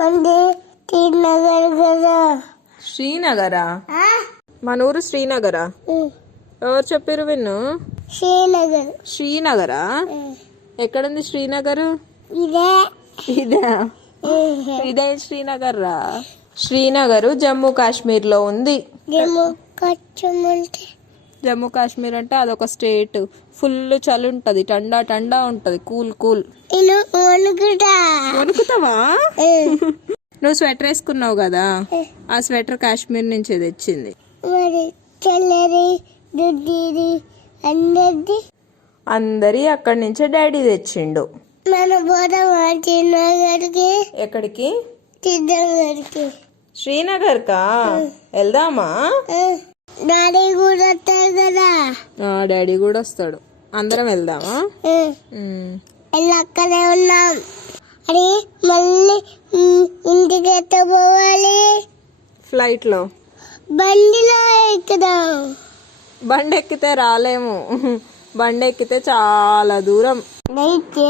మంది శ్రీనగర్ కదా. శ్రీనగరా? మన ఊరు శ్రీనగరా? ఎవరు చెప్పారు విన్ను? శ్రీనగర్. శ్రీనగరా? ఎక్కడుంది శ్రీనగర్? ఇదే ఇదే ఇదే శ్రీనగర్ రా. శ్రీనగర్ జమ్మూ కాశ్మీర్ లో ఉంది. జమ్మూ కాశ్మీర్ అంటే అదొక స్టేట్. ఫుల్ చలి ఉంటది, టండా టండా ఉంటది, కూల్ కూల్. వణుకుతావా? నువ్వు స్వెటర్ వేసుకున్నావు కదా, ఆ స్వెటర్ కాశ్మీర్ నుంచి తెచ్చింది. అందరి అక్కడి నుంచే డాడీ తెచ్చిండు. ఎక్కడికి? శ్రీనగర్ కా వెళ్దామా? డాడీ కూడా వస్తాడు కదా. డాడీ కూడా వస్తాడు. అందరం వెళ్దామా? అక్కడే ఉన్నాం. అరే మళ్ళీ ఇంటికి ఎత్త పోవాలి. ఫ్లైట్ లో, బండిలో ఎక్కుదాం. బండి ఎక్కితే రాలేము. బండి ఎక్కితే చాలా దూరం. అయితే